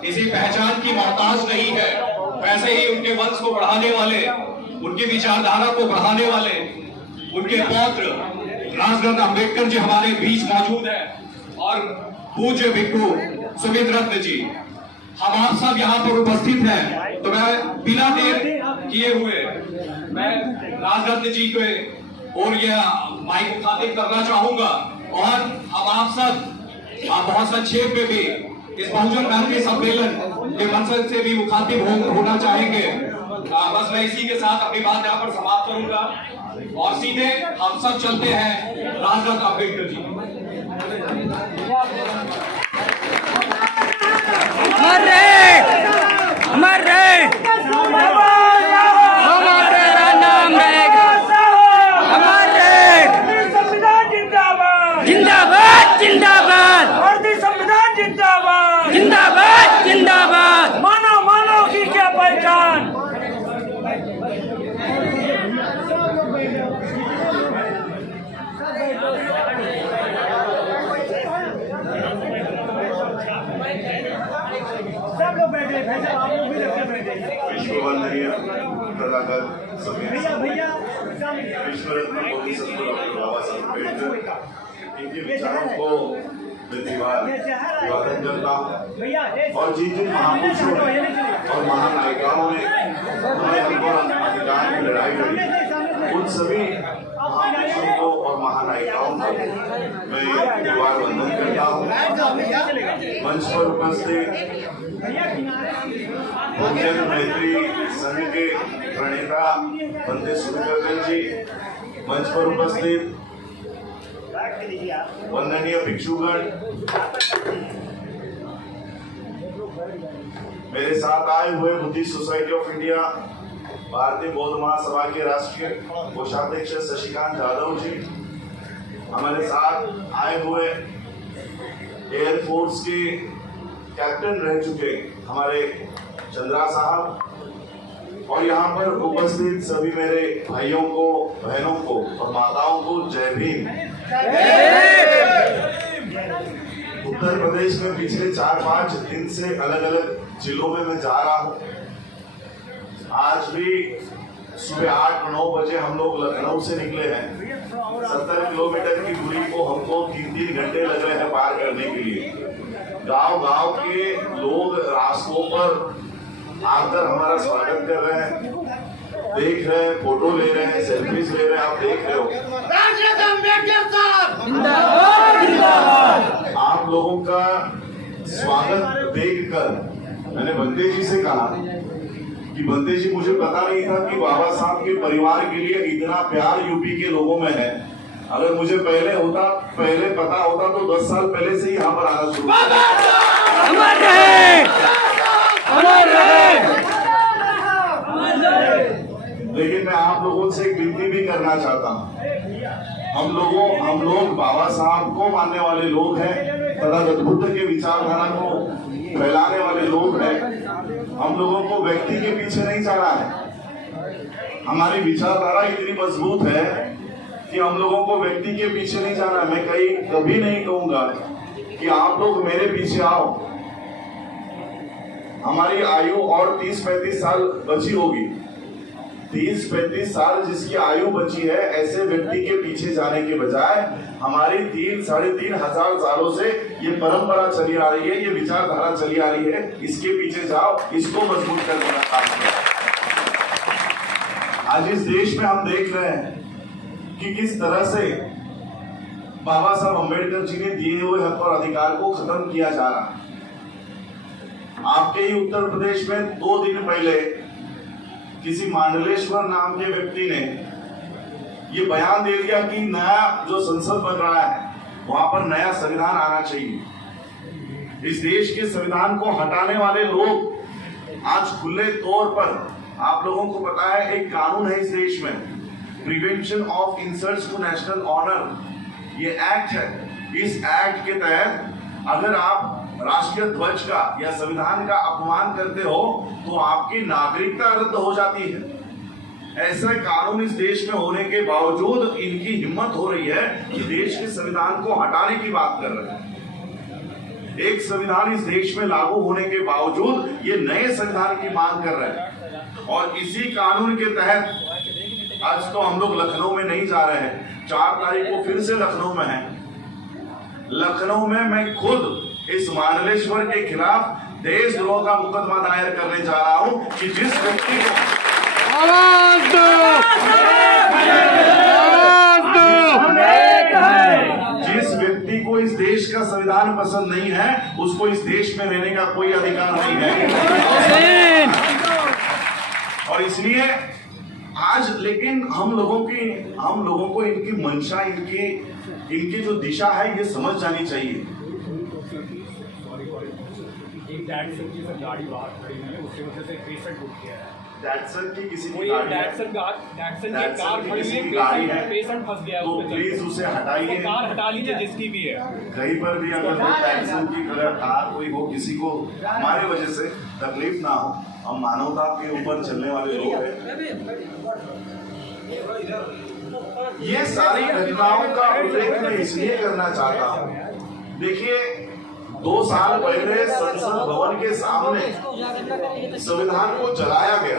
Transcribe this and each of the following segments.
किसी पहचान की मोहताज नहीं है, वैसे ही उनके वंश को बढ़ाने वाले, उनकी विचारधारा को बढ़ाने वाले उनके पौत्र राजरत्न अंबेडकर जी हमारे बीच मौजूद है और पूज्य भिक्खु सुमित रत्न जी, हम आप सब यहाँ पर उपस्थित हैं। तो मैं बिना देर किए हुए मैं राजरत्न जी के और यह माइक मुखातिब करना चाहूंगा और हम आप सब बहुत संक्षेप में भी इस बहुजन क्रांति सम्मेलन के मंच से भी मुखातिब होना चाहेंगे। बस मैं इसी के साथ अपनी बात यहाँ पर समाप्त करूंगा और सीधे हम सब चलते हैं राजरत्न अंबेडकर जी। जिंदाबाद जिंदाबाद भारतीय संविधान जिंदाबाद जिंदाबाद जिंदाबाद मानव मानव की क्या पहचान। विश्व वंदनीय कलाकार विश्व रत्न बाबा साहब अम्बेडकर इनके विचारों को विवादन करता हूँ और जिन जिन महापुरुषों और महानायिकाओं ने अधिकार की लड़ाई लड़ी उन सभी महापुरुषों को और महानायिकाओं को मैं विवाद वंदन करता हूँ। मंच पर उपस्थित बहुजन मैत्री संघ के प्रणेता बंदे सुमित जी, मंच पर उपस्थित वंदनीय भिक्षुगण, मेरे साथ आए हुए बुद्धिस्ट सोसाइटी ऑफ इंडिया भारतीय बौद्ध महासभा के राष्ट्रीय कोषाध्यक्ष शशिकांत जाधव जी, हमारे साथ आए हुए एयरफोर्स के कैप्टन रह चुके हमारे चंद्रा साहब और यहाँ पर उपस्थित सभी मेरे भाइयों को, बहनों को और माताओं को जय भीम। उत्तर प्रदेश में पिछले 4-5 दिन से अलग अलग जिलों में मैं जा रहा हूँ। आज भी सुबह 8-9 बजे हम लोग लखनऊ से निकले हैं। 70 किलोमीटर की दूरी को हमको 3-3 घंटे लग रहे हैं पार करने के लिए। गांव-गांव के लोग रास्तों पर आकर हमारा स्वागत कर रहे हैं, देख रहे हैं, फोटो ले रहे हैं, सेल्फीज ले रहे हैं। आप देख रहे हो आप लोगों का स्वागत देखकर मैंने बंदे जी से कहा कि बंदे जी, मुझे पता नहीं था कि बाबा साहब के परिवार के लिए इतना प्यार यूपी के लोगों में है। अगर मुझे पहले पता होता तो 10 साल पहले से ही यहाँ पर आना शुरू लेकिन मैं आप लोगों से एक विनती भी करना चाहता हूँ। हम लोग बाबा साहब को मानने वाले लोग हैं तथा बुद्ध के विचारधारा को फैलाने वाले लोग हैं। हम लोगों को व्यक्ति के पीछे नहीं जाना है। हमारी विचारधारा इतनी मजबूत है कि हम लोगों को व्यक्ति के पीछे नहीं जाना है। मैं कभी नहीं कहूंगा कि आप लोग मेरे पीछे आओ। हमारी आयु और 30-35 साल बची होगी। 30-35 साल जिसकी आयु बची है, ऐसे व्यक्ति के पीछे जाने के बजाय हमारी 3-3.5 हजार सालों से ये परंपरा चली आ रही है, ये विचारधारा चली आ रही है, इसके पीछे जाओ, इसको मजबूत करने का काम करो। आज इस देश में हम देख रहे हैं कि किस तरह से बाबा साहब अम्बेडकर जी ने दिए हुए हक और अधिकार को खत्म किया जा रहा है। आपके ही उत्तर प्रदेश में 2 दिन पहले किसी मांडलेश्वर नाम के व्यक्ति ने ये बयान दे दिया कि नया जो संसद बन रहा है वहां पर नया संविधान आना चाहिए। इस देश के संविधान को हटाने वाले लोग आज खुले तौर पर, आप लोगों को पता है एक कानून है इस देश में, prevention of insults to national honour, ये एक्ट है। इस एक्ट के तहत अगर आप राष्ट्रीय ध्वज का या संविधान का अपमान करते हो तो आपकी नागरिकता रद्द हो जाती है। ऐसा कानून इस देश में होने के बावजूद इनकी हिम्मत हो रही है कि देश के संविधान को हटाने की बात कर रहे हैं। एक संविधान इस देश में लागू होने के बावजूद ये नए संविधान की मांग कर रहे हैं। और इसी कानून के तहत आज तो हम लोग लखनऊ में नहीं जा रहे हैं, 4 तारीख को फिर से लखनऊ में है। लखनऊ में मैं खुद इस मांडलेश्वर के खिलाफ देशद्रोह का मुकदमा दायर करने जा रहा हूं कि जिस व्यक्ति को इस देश का संविधान पसंद नहीं है, उसको इस देश में रहने का कोई अधिकार नहीं है। और इसलिए आज लेकिन हम लोगों को इनकी मंशा, इनकी जो दिशा है ये समझ जानी चाहिए। गाड़ी बाहर खड़ी है, उसकी वजह से पेशेंट उठ गया है। डैटसन की किसी की गाड़ी है, डैटसन की कार खड़ी है, पेशेंट फंस गया, तो प्लीज उसे हटाइए, कार हटा लीजिए जिसकी भी है। कहीं पर भी अगर डैटसन की कार कोई हो, किसी को हमारे वजह से तकलीफ ना हो, हम मानवता के ऊपर चलने वाले लोग हैं। ये सारी घटनाओं का उल्लेख मैं इसलिए करना चाहता हूँ। देखिए 2 साल पहले संसद भवन के सामने संविधान को जलाया गया,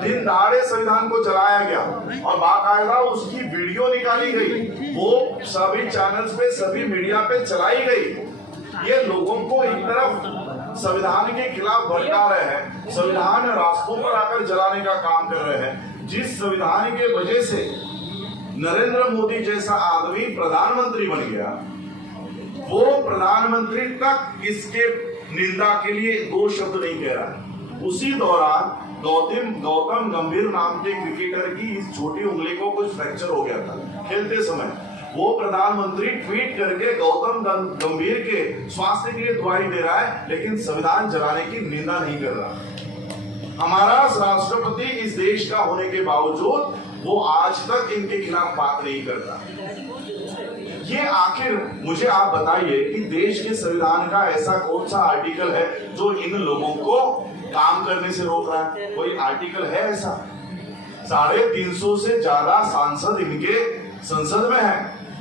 दिन दहाड़े संविधान को जलाया गया और बाकायदा उसकी वीडियो निकाली गई, वो सभी चैनल्स पे, सभी मीडिया पे चलाई गई। ये लोगों को एक तरफ संविधान के खिलाफ भड़का रहे हैं, संविधान रास्तों पर आकर जलाने का काम कर रहे हैं। जिस संविधान के वजह से नरेंद्र मोदी जैसा आदमी प्रधानमंत्री बन गया, वो प्रधानमंत्री तक इसके निंदा के लिए 2 शब्द नहीं कह रहा। उसी दौरान गौतम गंभीर नाम के क्रिकेटर की इस छोटी उंगली को कुछ फ्रैक्चर हो गया था खेलते समय। वो प्रधानमंत्री ट्वीट करके गौतम गंभीर के स्वास्थ्य के लिए दुआई दे रहा है, लेकिन संविधान जलाने की निंदा नहीं कर रहा। हमारा राष्ट्रपति इस देश का होने के बावजूद वो आज तक इनके खिलाफ बात नहीं करता। ये आखिर मुझे आप बताइए कि देश के संविधान का ऐसा कौन सा आर्टिकल है जो इन लोगों को काम करने से रोक रहा है? कोई आर्टिकल है ऐसा? 350 से ज्यादा सांसद इनके संसद में है,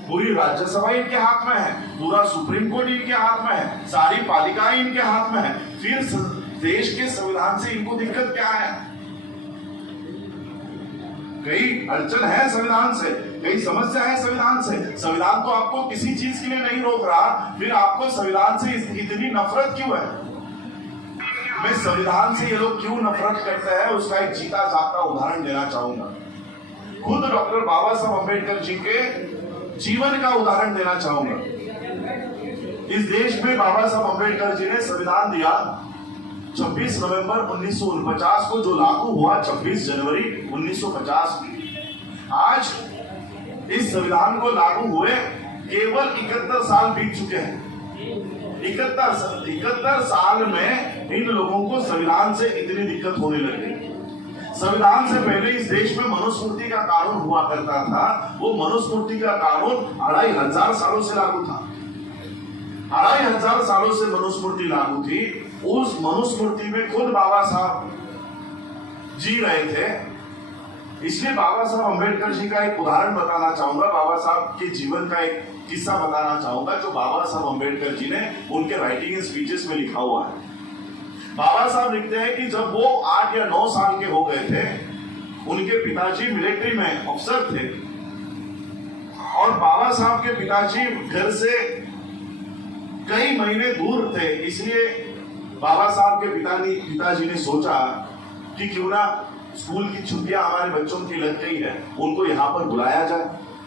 पूरी राज्यसभा इनके हाथ में है, पूरा सुप्रीम कोर्ट इनके हाथ में है, सारी पालिकाएं इनके हाथ में है। फिर देश के संविधान से इनको दिक्कत क्या है? कई अड़चन है संविधान से, कई समस्या है संविधान से। संविधान तो आपको किसी चीज के लिए नहीं रोक रहा, फिर आपको संविधान से इतनी नफरत क्यों है? मैं संविधान से ये लोग क्यों नफरत करते हैं उसका एक जीता जागता उदाहरण देना चाहूंगा। खुद डॉक्टर बाबा साहब अम्बेडकर जी के जीवन का उदाहरण देना चाहूंगा। इस देश में बाबा साहब अम्बेडकर जी ने संविधान दिया 26 नवंबर 1949 को, जो लागू हुआ 26 जनवरी 1950 में। आज इस संविधान को लागू हुए केवल 71 साल बीत चुके हैं। 71 साल में इन लोगों को संविधान से इतनी दिक्कत होने लगी। संविधान से पहले इस देश में मनुस्मृति का कानून हुआ करता था। वो मनुस्मृति का कानून 2500 सालों से लागू था। 2500 सालों से मनुस्मृति लागू थी। उस मनुस्मृति में खुद बाबा साहब जी रहे थे। इसलिए बाबा साहब अम्बेडकर जी का एक उदाहरण बताना चाहूंगा, बाबा साहब के जीवन का एक किस्सा बताना चाहूंगा जो बाबा साहब अम्बेडकर जी ने उनके राइटिंग एंड स्पीचेस में लिखा हुआ है। बाबा साहब लिखते हैं कि जब वो 8 या 9 साल के हो गए थे, उनके पिताजी मिलिट्री में अफसर थे और बाबा साहब के पिताजी घर से कई महीने दूर थे। इसलिए बाबा साहब के पिताजी ने सोचा कि क्यों ना स्कूल की छुट्टियां हमारे बच्चों की लग गई है, उनको यहाँ पर बुलाया जाए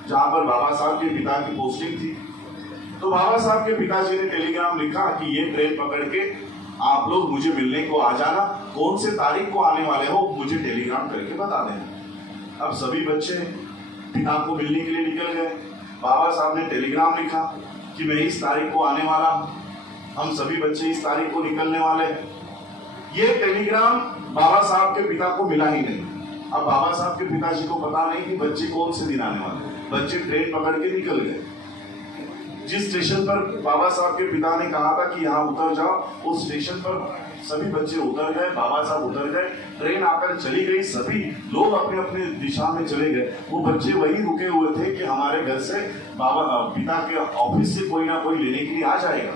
जहां पर बाबा साहब के पिता की पोस्टिंग थी। तो बाबा साहब के पिताजी ने टेलीग्राम लिखा कि ये ट्रेन पकड़ के आप लोग मुझे मिलने को आ जाना, कौन से तारीख को आने वाले हो मुझे टेलीग्राम करके बता देना। अब सभी बच्चे पिता को मिलने के लिए निकल गए। बाबा साहब ने टेलीग्राम लिखा कि मैं इस तारीख को आने वाला, हम सभी बच्चे इस तारीख को निकलने वाले। ये टेलीग्राम बाबा साहब के पिता को मिला ही नहीं। अब बाबा साहब के पिताजी को पता नहीं कि बच्चे कौन से दिन आने वाले। बच्चे ट्रेन पकड़ के निकल गए। जिस स्टेशन पर बाबा साहब के पिता ने कहा था कि यहाँ उतर जाओ, उस स्टेशन पर सभी बच्चे उतर गए, बाबा साहब उतर गए, ट्रेन आकर चली गई, सभी लोग अपने अपने दिशा में चले गए। वो बच्चे वही रुके हुए थे कि हमारे घर से बाबा पिता के ऑफिस से कोई ना कोई लेने के लिए आ जाएगा,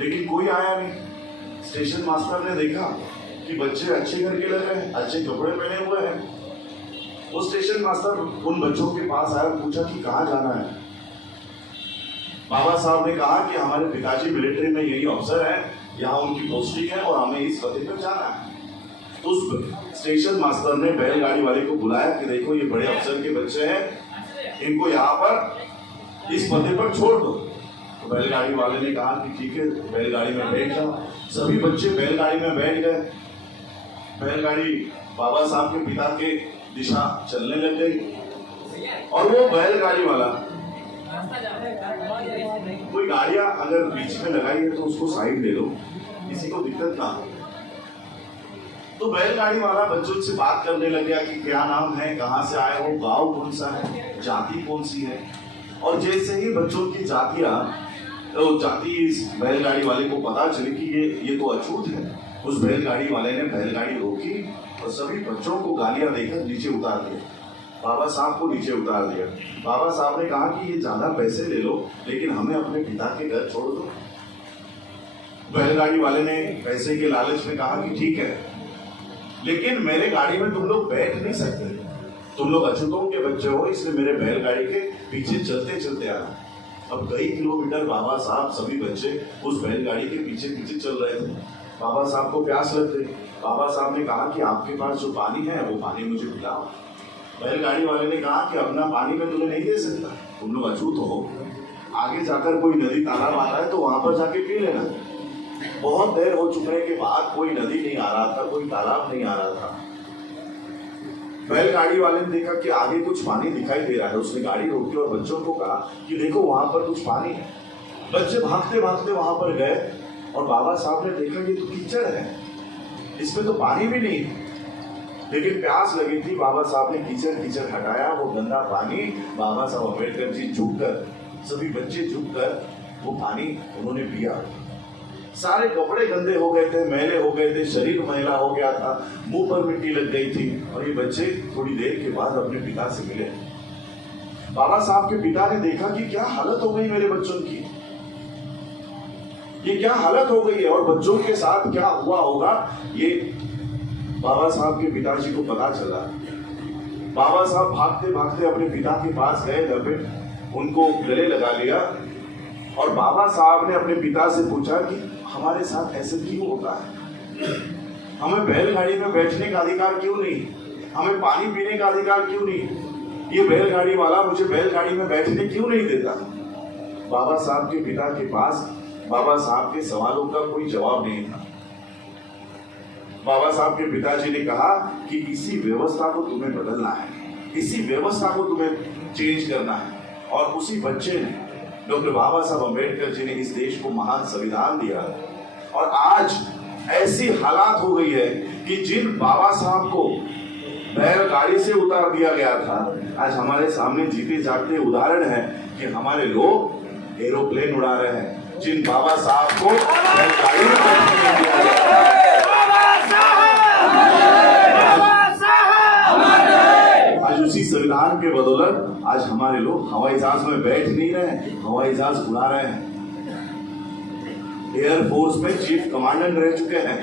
लेकिन कोई आया नहीं। स्टेशन मास्टर ने देखा कि बच्चे अच्छे घर के लग रहे हैं, अच्छे कपड़े पहने हुए हैं। वो स्टेशन मास्टर उन बच्चों के पास आया, पूछा कि कहाँ जाना है। बाबा साहब ने कहा कि हमारे पिताजी मिलिट्री में यही अफसर है, यहाँ उनकी पोस्टिंग है और हमें इस पते पर जाना है। तो उस स्टेशन मास्टर ने बैलगाड़ी वाले को बुलाया कि देखो ये बड़े अफसर के बच्चे हैं, इनको यहाँ पर इस पते पर छोड़ दो। तो बैलगाड़ी वाले ने कहा कि ठीक है, बैलगाड़ी में बैठ जाओ। सभी बच्चे बैलगाड़ी में बैठ गए। बैलगाड़ी बाबा साहब के पिता के दिशा चलने लग गई और वो बैलगाड़ी वाला कोई गाड़ियां अगर बीच में लगाई है तो उसको साइड ले लो, किसी को दिक्कत ना हो। तो बैलगाड़ी वाला बच्चों से बात करने लग गया कि क्या नाम है, कहाँ से आए हो, गांव कौन सा है, जाति कौन सी है। और जैसे ही बच्चों की जाति इस बैलगाड़ी वाले को पता चली कि ये तो अछूत है, उस बैलगाड़ी वाले ने बैलगाड़ी रोकी और सभी बच्चों को गालियां देकर नीचे उतार दिया। बाबा साहब को नीचे उतार दिया। बाबा साहब ने कहा कि ये ज्यादा पैसे ले लो, लेकिन हमें अपने पिता के घर छोड़ दो। बैलगाड़ी वाले ने पैसे के लालच में कहा कि ठीक है, लेकिन मेरे गाड़ी में तुम लोग बैठ नहीं सकते, तुम लोग अछूतों के बच्चे हो, इसलिए मेरे बैलगाड़ी के पीछे चलते चलते आना। अब कई किलोमीटर बाबा साहब सभी बच्चे उस बैलगाड़ी के पीछे पीछे चल रहे थे। बाबा साहब को प्यास लग गई। बाबा साहब ने कहा कि आपके पास जो पानी है वो पानी मुझे पिलाओ। बैलगाड़ी वाले ने कहा कि अपना पानी मैं तुम्हें नहीं दे सकता, तुम लोग अछूत हो, आगे जाकर कोई नदी तालाब आ रहा है तो वहां पर जाके पी लेना। बहुत देर हो चुकने के बाद कोई नदी नहीं आ रहा था, कोई तालाब नहीं आ रहा था। बैलगाड़ी वाले ने देखा कि आगे कुछ पानी दिखाई दे रहा है। उसने गाड़ी रोकी और बच्चों को कहा कि देखो वहां पर कुछ पानी है। बच्चे भागते भागते वहां पर गए और बाबा साहब ने देखा ये तो कीचड़ है, इसमें तो पानी भी नहीं, लेकिन प्यास लगी थी। बाबा साहब ने कीचड़ हटाया, वो गंदा पानी बाबा साहब अम्बेडकर जी झुककर, सभी बच्चे झुककर वो पानी उन्होंने पिया। सारे कपड़े गंदे हो गए थे, मैले हो गए थे, शरीर मैला हो गया था, मुंह पर मिट्टी लग गई थी और ये बच्चे थोड़ी देर के बाद अपने पिता से मिले। बाबा साहब के पिता ने देखा कि क्या हालत हो गई मेरे बच्चों की, ये क्या हालत हो गई है और बच्चों के साथ क्या हुआ होगा, ये बाबा साहब के पिताजी को पता चला। बाबा साहब भागते भागते अपने पिता के पास गए, लपेट उनको गले लगा लिया और बाबा साहब ने अपने पिता से पूछा कि हमारे साथ ऐसे क्यों होता है, हमें बैलगाड़ी में बैठने का अधिकार क्यों नहीं, हमें पानी पीने का अधिकार क्यों नहीं, ये बैलगाड़ी वाला मुझे बैलगाड़ी में बैठने क्यों नहीं देता। बाबा साहब के पिता के पास बाबा साहब के सवालों का कोई जवाब नहीं था। बाबा साहब के पिताजी ने कहा कि इसी व्यवस्था को तुम्हें बदलना है, इसी व्यवस्था को तुम्हें चेंज करना है। और उसी बच्चे ने, डॉक्टर बाबा साहब अम्बेडकर जी ने इस देश को महान संविधान दिया और आज ऐसी हालात हो गई है कि जिन बाबा साहब को बैलगाड़ी से उतार दिया गया था, आज हमारे सामने जीते जागते उदाहरण है कि हमारे लोग एरोप्लेन उड़ा रहे हैं। जिन बाबा साहब को बैलगाड़ी में बैठने नहीं दिया गया, आज उसी संविधान के बदौलत आज हमारे लोग हवाई जहाज में बैठ नहीं रहे, हवाई जहाज उड़ा रहे हैं, एयरफोर्स में चीफ कमांडेंट रह चुके हैं।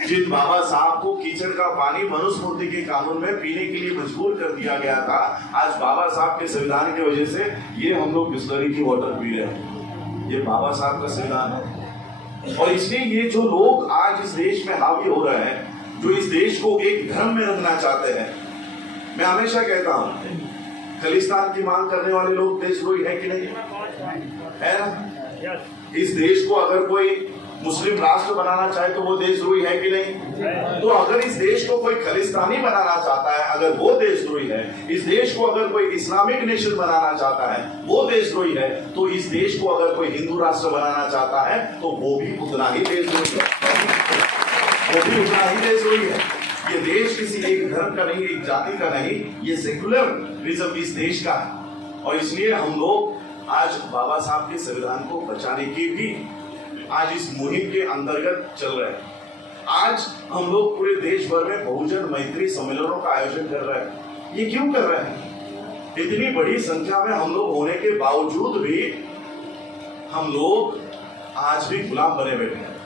जिन बाबा साहब को कीचड़ का पानी मनुस्मृति के कानून में पीने के लिए मजबूर कर दिया गया था, आज बाबा साहब के संविधान की वजह से ये हम लोग बिस्लरी की वाटर पी रहे हैं। ये बाबा साहब का संविधान है और इसलिए ये जो लोग आज इस देश में हावी हो रहे हैं, जो इस देश को एक धर्म में रखना चाहते हैं, मैं हमेशा कहता हूं खालिस्तान की मांग करने वाले लोग देशद्रोही है कि नहीं, है ना। इस देश को अगर कोई मुस्लिम राष्ट्र बनाना चाहे तो वो देशद्रोही है कि नहीं। तो अगर इस देश को कोई खालिस्तानी बनाना चाहता है, अगर वो देशद्रोही है, इस देश को अगर कोई इस्लामिक नेशन बनाना चाहता है वो देशद्रोही है, तो इस देश को अगर कोई हिंदू राष्ट्र बनाना चाहता है तो वो भी उतना ही देशद्रोही है, वो भी उतना ही देशद्रोही है। ये देश किसी एक धर्म का नहीं, एक जाति का नहीं, ये सेकुलरिज्म इस देश का है और इसलिए हम लोग आज बाबा साहब के संविधान को बचाने की भी आज इस मुहिम के अंतर्गत चल रहे हैं। आज हम लोग पूरे देश भर में बहुजन मैत्री सम्मेलनों का आयोजन कर रहे हैं। ये क्यों कर रहे हैं? इतनी बड़ी संख्या में हम लोग होने के बावजूद भी हम लोग आज भी गुलाम बने बैठे हैं।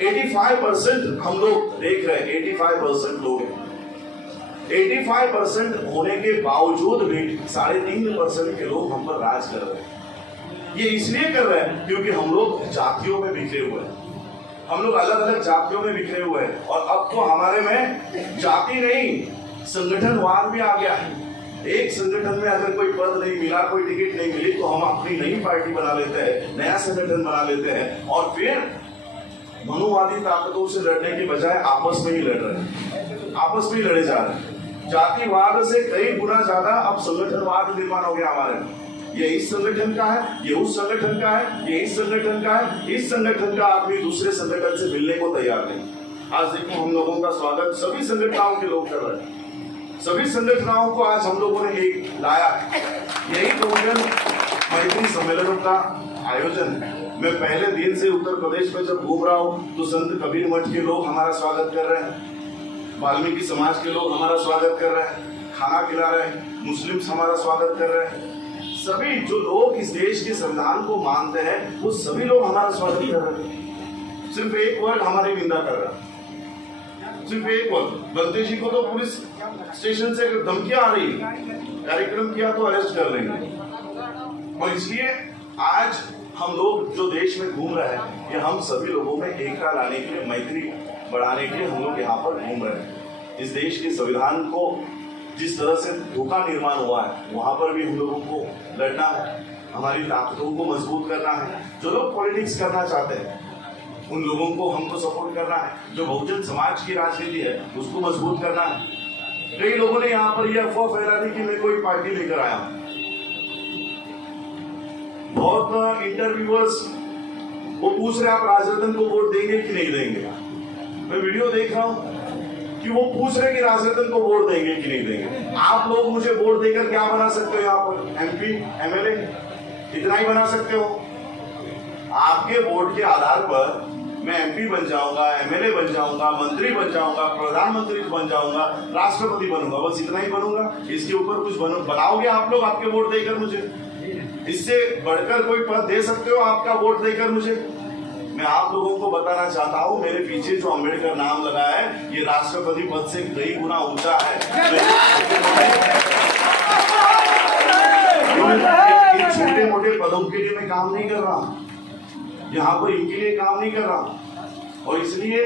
85% हम लोग देख रहे हैं, 85% लोग हैं। 85% होने के बावजूद भी 3.5% के लोग हम पर राज कर रहे हैं। ये इसलिए कर रहे हैं क्योंकि हम लोग जातियों में बिखरे हुए हैं, हम लोग अलग अलग जातियों में बिखरे हुए हैं। और अब तो हमारे में जाति नहीं, संगठनवाद भी आ गया है। एक संगठन में अगर कोई पद नहीं मिला, कोई टिकट नहीं मिली, तो हम अपनी नई पार्टी बना लेते हैं, नया संगठन बना लेते हैं और फिर मनुवादी ताकतों से लड़ने के बजाय आपस में ही लड़ रहे हैं, आपस में ही लड़े जा रहे हैं। जातिवाद से कई गुना ज्यादा अब संगठनवाद निर्माण हो गया हमारे में। ये इस संगठन का है, ये उस संगठन का है, ये इस संगठन का है, इस संगठन का आदमी दूसरे संगठन से मिलने को तैयार नहीं। आज देखो हम लोगों का स्वागत सभी संगठनों के लोग कर रहे हैं। सभी संगठनों को आज हम लोगों ने एक लाया। यही बहुजन मैत्री सम्मेलनों का आयोजन है। मैं पहले दिन से उत्तर प्रदेश में जब घूम रहा हूँ तो संत कबीर मठ के लोग हमारा स्वागत कर रहे हैं, वाल्मीकि समाज के लोग हमारा स्वागत कर रहे हैं, खाना खिला रहे हैं, मुस्लिम्स हमारा स्वागत कर रहे हैं। सभी जो लोग इस देश के संविधान को मानते हैं वो सभी लोग हमारा स्वागत कर रहे हैं। सिर्फ एक वर्ग हमारी निंदा कर रहा है, सिर्फ एक वर्ग। बलतेज जी को तो पुलिस स्टेशन से धमकियां आ रही है, कार्यक्रम किया तो अरेस्ट कर लेंगे। और इसलिए आज हम लोग जो देश में घूम रहे हैं, ये हम सभी लोगों में एकता लाने के लिए, मैत्री बढ़ाने के लिए हम लोग यहाँ पर घूम रहे हैं। इस देश के संविधान को जिस तरह से धोखा निर्माण हुआ है, वहां पर भी हम लोगों को लड़ना है, हमारी ताकतों को मजबूत करना है। जो लोग पॉलिटिक्स करना चाहते हैं उन लोगों को हमको सपोर्ट करना है। जो बहुजन समाज की राजनीति है उसको मजबूत करना है। कई लोगों ने यहाँ पर यह अफवाह फैला दी कि मैं कोई पार्टी लेकर आया हूं। बहुत इंटरव्यूअर्स वो पूछ रहे आप राजरतन को वोट देंगे कि नहीं देंगे। मैं वीडियो देख रहा हूं कि वो पूछ रहे कि राजरतन को वोट देंगे कि नहीं देंगे। आप लोग मुझे वोट देकर क्या बना सकते हो? यहाँ पर MP MLA इतना ही बना सकते हो। आपके वोट के आधार पर मैं MP बन जाऊंगा, MLA बन जाऊंगा, मंत्री बन जाऊंगा, प्रधानमंत्री बन जाऊंगा, राष्ट्रपति बनूंगा, बस इतना ही बनूंगा। इसके ऊपर कुछ बनाओगे आप लोग आपके वोट देकर मुझे? इससे बढ़कर कोई पद दे सकते हो आपका वोट देकर मुझे? मैं आप लोगों को बताना चाहता हूं, मेरे पीछे जो अम्बेडकर नाम लगा है ये राष्ट्रपति पद से कई गुना ऊंचा है। छोटे मोटे पदों के लिए मैं काम नहीं कर रहा हूं, यहाँ पर इनके लिए काम नहीं कर रहा हूं। और इसलिए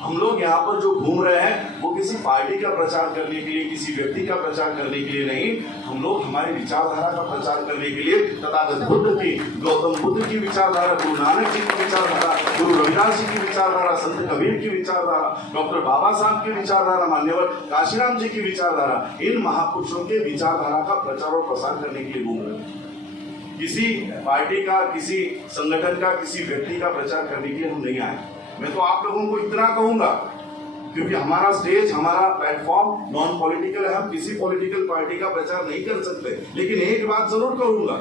हम लोग यहाँ पर जो घूम रहे हैं वो किसी पार्टी का प्रचार करने के लिए, किसी व्यक्ति का प्रचार करने के लिए नहीं। हम लोग हमारी विचारधारा का प्रचार करने के लिए तथागत बुद्ध की, गौतम बुद्ध की विचारधारा, गुरु नानक जी की विचारधारा, गुरु रविदास जी की विचारधारा, संत कबीर की विचारधारा, डॉक्टर बाबा साहब की विचारधारा, मान्यवर काशीराम जी की विचारधारा, इन महापुरुषों के विचारधारा का प्रचार और प्रसार करने के लिए घूम रहे हैं। किसी पार्टी का, किसी संगठन का, किसी व्यक्ति का प्रचार करने के लिए हम नहीं आए। मैं तो आप लोगों को इतना कहूंगा, क्योंकि हमारा स्टेज, हमारा प्लेटफॉर्म नॉन पॉलिटिकल है, हम किसी पॉलिटिकल पार्टी का प्रचार नहीं कर सकते। लेकिन एक बात जरूर कहूंगा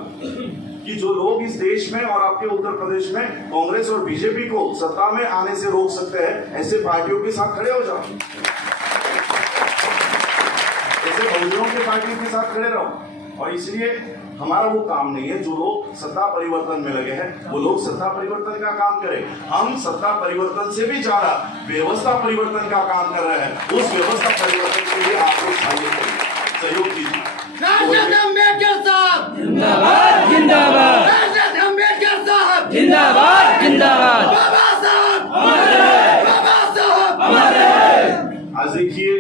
कि जो लोग इस देश में और आपके उत्तर प्रदेश में कांग्रेस और बीजेपी को सत्ता में आने से रोक सकते हैं, ऐसे पार्टियों के साथ खड़े हो जाओ, ऐसे बहुजनों के पार्टियों के साथ खड़े रहो। और इसलिए हमारा वो काम नहीं है। जो लोग सत्ता परिवर्तन में लगे हैं वो लोग सत्ता परिवर्तन का काम करें। हम सत्ता परिवर्तन से भी ज्यादा व्यवस्था परिवर्तन का काम कर रहे हैं। उस व्यवस्था परिवर्तन के लिए आप लोग सहयोग कीजिए। अम्बेडकर साहब जिंदाबाद जिंदाबाद, अम्बेडकर साहब जिंदाबाद जिंदाबाद, बाबा साहब बाबा साहब। आज देखिए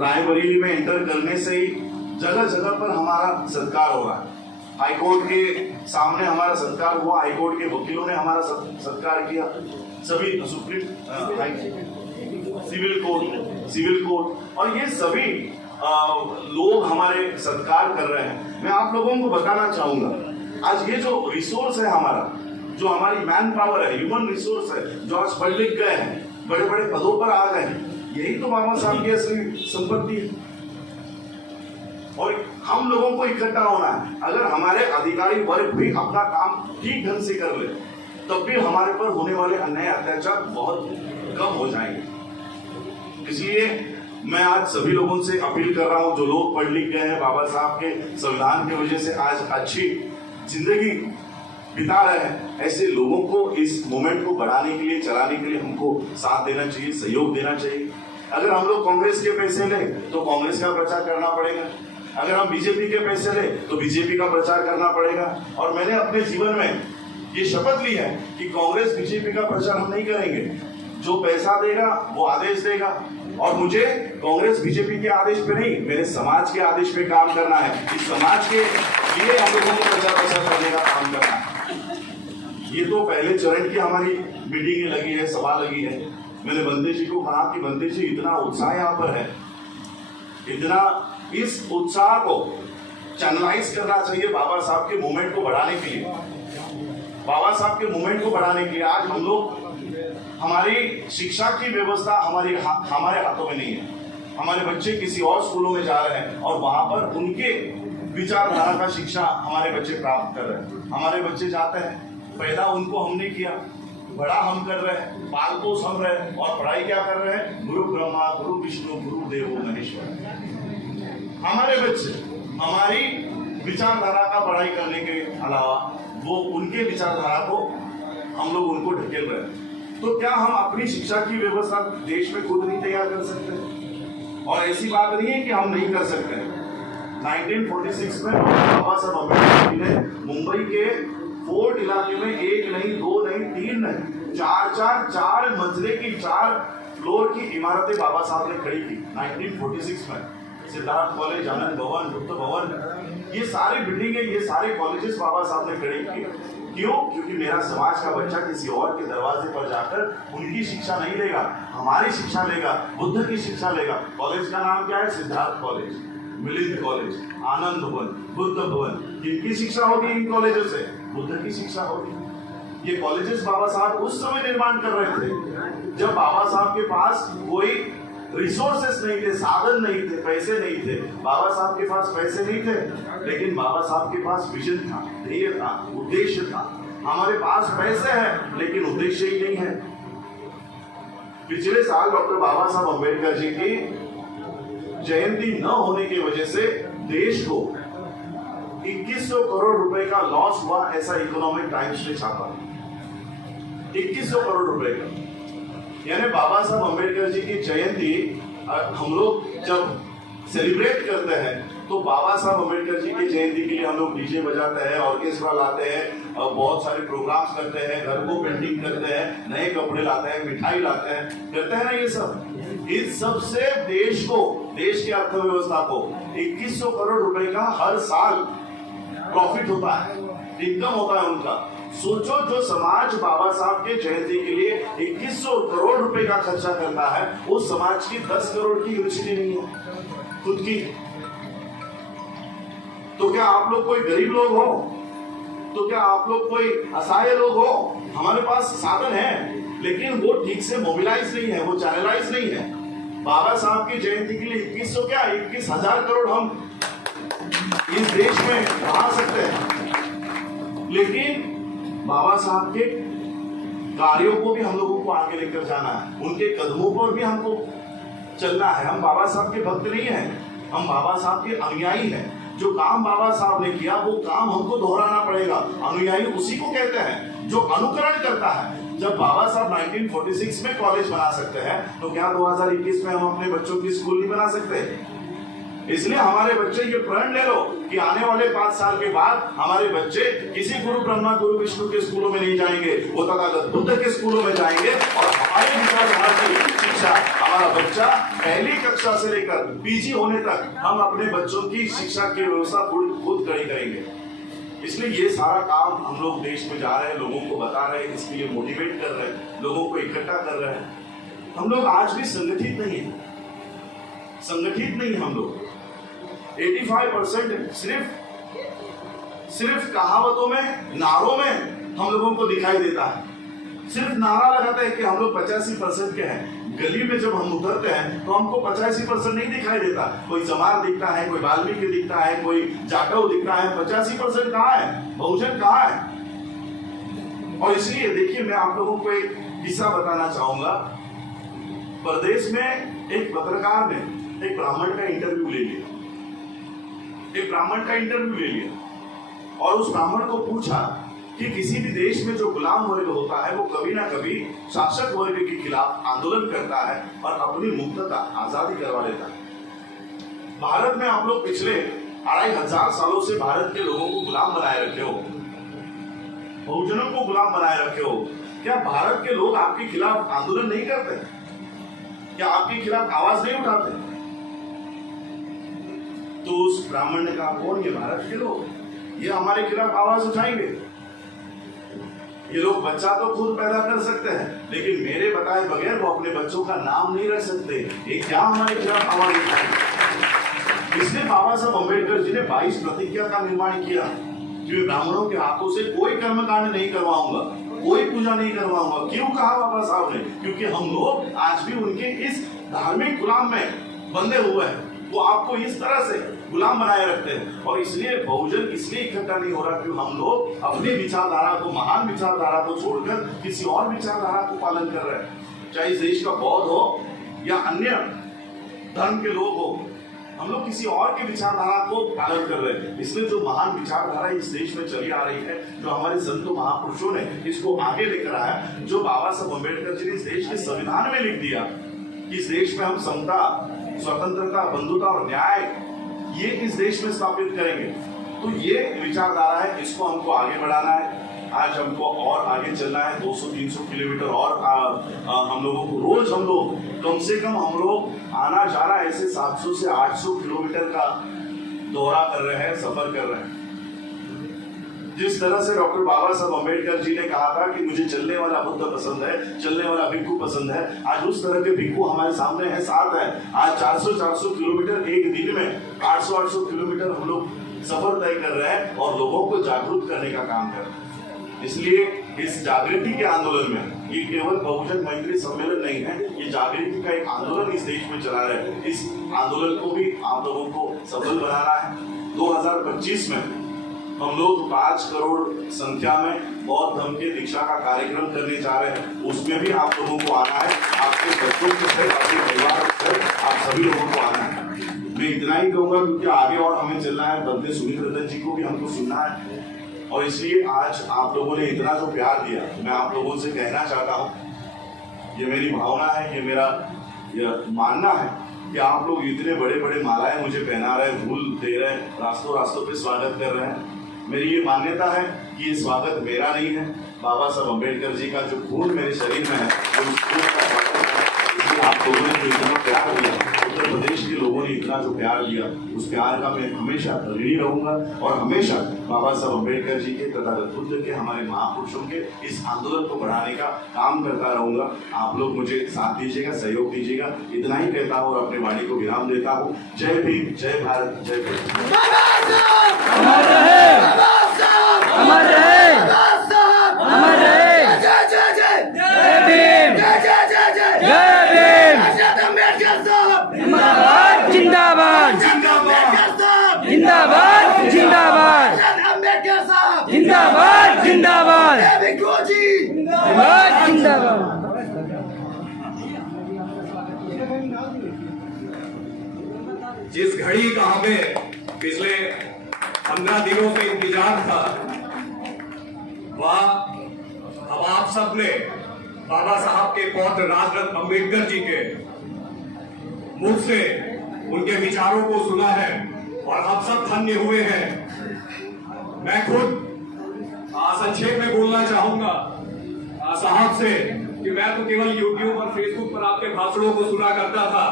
रायबरेली में एंटर करने से ही जगह जगह पर हमारा सत्कार हो रहा है। हाईकोर्ट के सामने हमारा सत्कार हुआ, हाईकोर्ट के वकीलों ने हमारा सत्कार किया, सभी सिविल कोर्ट और ये सभी लोग हमारे सत्कार कर रहे हैं। मैं आप लोगों को बताना चाहूंगा, आज ये जो रिसोर्स है हमारा, जो हमारी मैन पावर है, ह्यूमन रिसोर्स है, जो आज पढ़ लिख गए हैं, बड़े बड़े पदों पर आ गए हैं, यही तो बाबा साहब की असली संपत्ति है। और हम लोगों को इकट्ठा होना है। अगर हमारे अधिकारी वर्ग भी अपना काम ठीक ढंग से कर ले, तब भी हमारे पर होने वाले अन्याय अत्याचार बहुत कम हो जाएंगे। इसलिए मैं आज सभी लोगों से अपील कर रहा हूं, जो लोग पढ़ लिख गए हैं, बाबा साहब के संविधान की वजह से आज अच्छी जिंदगी बिता रहे हैं, ऐसे लोगों को इस मूवमेंट को बढ़ाने के लिए, चलाने के लिए हमको साथ देना चाहिए, सहयोग देना चाहिए। अगर हम लोग कांग्रेस के पैसे लें तो कांग्रेस का प्रचार करना पड़ेगा, अगर हम बीजेपी के पैसे लें तो बीजेपी का प्रचार करना पड़ेगा। और मैंने अपने जीवन में ये शपथ ली है कि कांग्रेस बीजेपी का प्रचार हम नहीं करेंगे। जो पैसा देगा वो आदेश देगा, और मुझे कांग्रेस बीजेपी के आदेश पे नहीं, मेरे समाज के आदेश पे काम करना है। इस समाज के लिए हम लोगों को प्रचार प्रसार करने का काम करना है। ये तो पहले चरण की हमारी मीटिंग लगी है, सभा लगी है। मैंने बंदे जी को कहा कि बंदे जी, इतना उत्साह यहाँ पर है, इतना इस उत्साह को चैनलाइज करना चाहिए बाबा साहब के मूवमेंट को बढ़ाने के लिए, बाबा साहब के मूवमेंट को बढ़ाने के लिए। आज हम लोग, हमारी शिक्षा की व्यवस्था हमारे हाथों में नहीं है। हमारे बच्चे किसी और स्कूलों में जा रहे हैं और वहां पर उनके विचारधारा का शिक्षा हमारे बच्चे प्राप्त कर रहे हैं। हमारे बच्चे जाते हैं, पैदा उनको हमने किया, बड़ा हम कर रहे हैं, पाल पोष हम रहे हैं, और पढ़ाई क्या कर रहे हैं? गुरु ब्रह्मा, गुरु विष्णु, गुरु देवो महेश्वर। हमारे बच्चे हमारी विचारधारा का पढ़ाई करने के अलावा वो उनके विचारधारा को हम लोग उनको ढकेल रहे हैं। तो क्या हम अपनी शिक्षा की व्यवस्था देश में खुद नहीं तैयार कर सकते? और ऐसी बात नहीं है कि हम नहीं कर सकते। 1946 में बाबा साहब अम्बेडकर जी ने मुंबई के फोर्ट इलाके में एक नहीं, दो नहीं, तीन नहीं, चार मंजिले की 4 फ्लोर की इमारतें बाबा साहब ने खड़ी की 1946 में। सिद्धार्थ कॉलेज, आनंद भवन, बुद्ध भवन, ये सारी बिल्डिंगें, ये सारे कॉलेजेस बाबा साहब ने खड़े किए। क्यों? क्योंकि मेरा समाज का बच्चा किसी और के दरवाजे पर जाकर उनकी शिक्षा नहीं लेगा, हमारी शिक्षा लेगा, बुद्ध की शिक्षा लेगा। कॉलेज का नाम क्या है? सिद्धार्थ कॉलेज, मिलिंद कॉलेज, आनंद भवन, बुद्ध भवन। किनकी शिक्षा होगी इन कॉलेजों से? बुद्ध की शिक्षा होगी। ये कॉलेजेस बाबा साहब उस समय निर्माण कर रहे थे जब बाबा साहब के पास कोई रिसोर्सेस नहीं थे, साधन नहीं थे, पैसे नहीं थे। बाबा साहब के पास पैसे नहीं थे, लेकिन बाबा साहब के पास विजन था, ध्येय था, उद्देश्य था। हमारे पास पैसे हैं लेकिन उद्देश्य ही नहीं है। पिछले साल डॉक्टर बाबा साहब अम्बेडकर जी की जयंती न होने की वजह से देश को 2100 करोड़ रुपए का लॉस हुआ, ऐसा इकोनॉमिक टाइम्स ने छापा। 2100 करोड़ रुपए का, यानी बाबा साहब अम्बेडकर जी की जयंती हम लोग जब सेलिब्रेट करते हैं तो बाबा साहब अम्बेडकर जी की जयंती के लिए हम लोग डीजे बजाते हैं, ऑर्केस्ट्रा लाते हैं, बहुत सारे प्रोग्राम्स करते हैं, घर को पेंटिंग करते हैं, नए कपड़े लाते हैं, मिठाई लाते हैं, करते हैं ना ये सब। इस सब से देश को, देश की अर्थव्यवस्था को 2100 करोड़ रुपए का हर साल प्रॉफिट होता है, इनकम होता है उनका। सोचो, जो समाज बाबा साहब के जयंती के लिए 2100 करोड़ रुपए का खर्चा करता है, उस समाज की 10 करोड़ की यूनिवर्सिटी नहीं है खुद की। तो क्या आप लोग कोई गरीब लोग हो? तो क्या आप लोग कोई असहाय लोग हो? हमारे पास साधन है लेकिन वो ठीक से मोबिलाइज नहीं है, वो चैनलाइज नहीं है। बाबा साहब की जयंती के लिए 2100 क्या 21,000 करोड़ हम इस देश में बढ़ा सकते हैं, लेकिन बाबा साहब के कार्यों को भी हम लोगों को आगे लेकर जाना है, उनके कदमों पर भी हमको चलना है। हम बाबा साहब के भक्त नहीं हैं, हम बाबा साहब के अनुयायी हैं। जो काम बाबा साहब ने किया वो काम हमको दोहराना पड़ेगा। अनुयायी उसी को कहते हैं जो अनुकरण करता है। जब बाबा साहब 1946 में कॉलेज बना सकते हैं तो क्या 2021 में हम अपने बच्चों की स्कूल नहीं बना सकते? इसलिए हमारे बच्चे ये प्रण ले लो कि आने वाले 5 साल के बाद हमारे बच्चे किसी गुरु ब्रह्मा, गुरु विष्णु के स्कूलों में नहीं जाएंगे, वो तथागत बुद्ध के स्कूलों में जाएंगे। और हमारे विचारधारा की शिक्षा, हमारा बच्चा पहली कक्षा से लेकर पीजी होने तक हम अपने बच्चों की शिक्षा की व्यवस्था खुद खड़ी करेंगे। इसलिए ये सारा काम हम लोग देश में जा रहे हैं, लोगों को बता रहे हैं, इसके लिए मोटिवेट कर रहे हैं, लोगों को इकट्ठा कर रहे हैं। हम लोग आज भी संगठित नहीं है, संगठित नहीं हम लोग। 85% सिर्फ कहावतों में, नारों में हम लोगों को दिखाई देता है। सिर्फ नारा लगाते हैं कि हम लोग 85% के हैं। गली में जब हम उतरते हैं तो हमको 85% नहीं दिखाई देता। कोई चमार दिखता है, कोई वाल्मीकि दिखता है, कोई जाटव दिखता है, 85% कहाँ है? बहुजन कहाँ है? और इसलिए देखिए, मैं आप लोगों को एक किस्सा बताना चाहूंगा। प्रदेश में एक पत्रकार ने एक ब्राह्मण का इंटरव्यू ले लिया, और उस ब्राह्मण को पूछा कि किसी भी देश में जो गुलाम वर्ग होता है वो कभी ना कभी शासक वर्ग के खिलाफ आंदोलन करता है और अपनी मुक्तता, आजादी करवा लेता है। भारत में आप लोग पिछले 2500 सालों से भारत के लोगों को गुलाम बनाए रखे हो, बहुजनों को गुलाम बनाए रखे हो। क्या भारत के लोग आपके खिलाफ आंदोलन नहीं करते? क्या आपके खिलाफ आवाज नहीं उठाते? तो उस ब्राह्मण ने कहा, कौन? ये भारत के लोग, ये हमारे खिलाफ आवाज उठाएंगे। ये लोग बच्चा तो खुद पैदा कर सकते हैं, लेकिन मेरे बताए बगैर वो अपने बच्चों का नाम नहीं रख सकते। ये क्या हमारे खिलाफ आवाज उठाएंगे? इसलिए बाबा साहब अम्बेडकर जी ने 22 प्रतिज्ञा का निर्माण किया कि ब्राह्मणों के हाथों से कोई कर्मकांड नहीं करवाऊंगा, कोई पूजा नहीं करवाऊंगा। क्यों कहा बाबा साहब ने? क्योंकि हम लोग आज भी उनके इस धार्मिक गुलाम में बंधे हुए हैं। वो आपको इस तरह से गुलाम बनाए रखते हैं, और इसलिए बहुजन इसलिए इकट्ठा नहीं हो रहा क्योंकि हम लोग अपनी विचारधारा को, महान विचारधारा को छोड़कर किसी और विचारधारा को पालन कर रहे हैं। चाहे इस देश का बौद्ध हो या अन्य धर्म के लोग हो, हम लोग किसी और की विचारधारा को पालन कर रहे हैं। इसलिए जो महान विचारधारा इस देश में चली आ रही है, जो हमारे संतों महापुरुषों ने इसको आगे लेकर आया, जो बाबा साहब अम्बेडकर जी ने इस देश के संविधान में लिख दिया कि इस देश में हम समता, स्वतंत्रता, बंधुता और न्याय ये इस देश में स्थापित करेंगे। तो ये विचारधारा है, इसको हमको आगे बढ़ाना है। आज हमको और आगे चलना है। 200-300 किलोमीटर और हम लोगों को रोज हम लोग कम से कम हम लोग आना जाना ऐसे 700 से 800 किलोमीटर का दौरा कर रहे हैं, सफर कर रहे हैं। जिस तरह से डॉक्टर बाबा साहब अम्बेडकर जी ने कहा था कि मुझे चलने वाला बुद्ध पसंद है, चलने वाला भिक्खु पसंद है, आज उस तरह के भिक्खु हमारे सामने है, साथ है। आज 400-400 किलोमीटर एक दिन में 800-800 किलोमीटर हम लोग सफर तय कर रहे हैं और लोगों को जागरूक करने का काम कर रहे हैं। इसलिए इस जागृति के आंदोलन में ये केवल बहुजन मैत्री सम्मेलन नहीं है, ये जागृति का एक आंदोलन इस देश में चला रहे हैं। इस आंदोलन को भी आप लोगों को सफल बनाना है। 2025 में हम लोग 5 करोड़ संख्या में बौद्ध धर्म के दीक्षा का कार्यक्रम करने जा रहे हैं। उसमें भी आप लोगों को आना है, आपके बच्चों के साथ, आपके परिवार के साथ, आप सभी लोगों को आना है। मैं इतना ही कहूंगा क्योंकि आगे और हमें चलना है। बंदे सुनील रतन जी को भी हमको सुनना है, और इसलिए आज आप लोगों ने इतना जो प्यार दिया, मैं आप लोगों से कहना चाहता हूँ, ये मेरी भावना है, ये मेरा मानना है कि आप लोग इतने बड़े बड़े मालाएं मुझे पहना रहे हैं, फूल दे रहे हैं, रास्तों रास्तों पे स्वागत कर रहे हैं। मेरी ये मान्यता है कि ये स्वागत मेरा नहीं है, बाबा साहब अम्बेडकर जी का जो खून मेरे शरीर में है, वो उस खून का स्वागत है। इसलिए आप लोगों ने जो इतना प्यार दिया, उत्तर प्रदेश के लोगों ने इतना जो प्यार दिया, उस प्यार का मैं हमेशा ऋणी रहूंगा, और हमेशा बाबा साहब अम्बेडकर जी के तथा बुद्ध के, हमारे महापुरुषों के इस आंदोलन को बढ़ाने का काम करता रहूंगा। आप लोग मुझे साथ दीजिएगा, सहयोग दीजिएगा। इतना ही कहता हूँ और अपनी वाणी को विराम देता हूँ। जय भीम, जय भारत, जय भीम। अमर रहे, अमर रहे, अमर रहे। जय जय जय जय भीम, जय जय जय जय जय भीम। अम्बेडकर साहब जिंदाबाद, जिंदाबाद, अम्बेडकर साहब जिंदाबाद, जिंदाबाद, अम्बेडकर साहब जिंदाबाद, जिंदाबाद, भिक्खु जी जिंदाबाद, जिंदाबाद। जिस घड़ी का हमें पिछले 15 दिनों से इंतजार था, वह अब आप सबने बाबा साहब के पौत्र राजरत्न अम्बेडकर जी के मुख से उनके विचारों को सुना है और आप सब धन्य हुए हैं। मैं खुद संक्षेप में बोलना चाहूंगा साहब से कि मैं तो केवल यूट्यूब और फेसबुक पर आपके भाषणों को सुना करता था,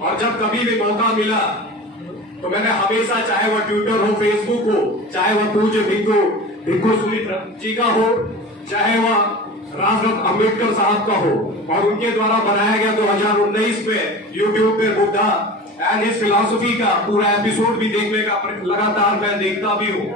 और जब कभी भी मौका मिला तो मैंने हमेशा, चाहे वह ट्विटर हो, फेसबुक हो, चाहे वह पूज्य भिक्खु सुनील जी का हो, चाहे वह राजरत्न अम्बेडकर साहब का हो, और उनके द्वारा बनाया गया 2019 में यूट्यूब पे बुद्धा एंड हिज फिलॉसफी का पूरा एपिसोड भी देखने का लगातार मैं देखता भी हूँ।